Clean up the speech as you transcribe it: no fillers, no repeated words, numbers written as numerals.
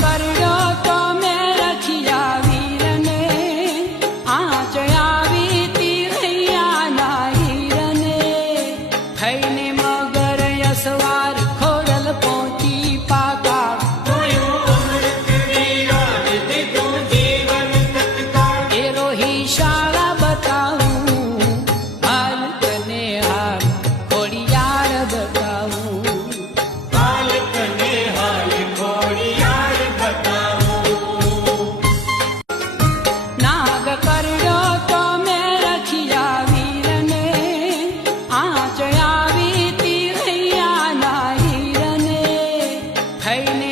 કરડો તો મેં રખિયા વીરને, આંચ આવી તીરૈયાના હીરને. થઈને મગર યસવાર ખોડલ પહોંચી પાકા, એ રોહી શાળા બતાવું, હાલ તને હાલ ખોડિયાર બતાવું. નાગ કરડો તો મેં રખિયા વીરને, આંચ આવી તીરૈયાના હીરને. થઈને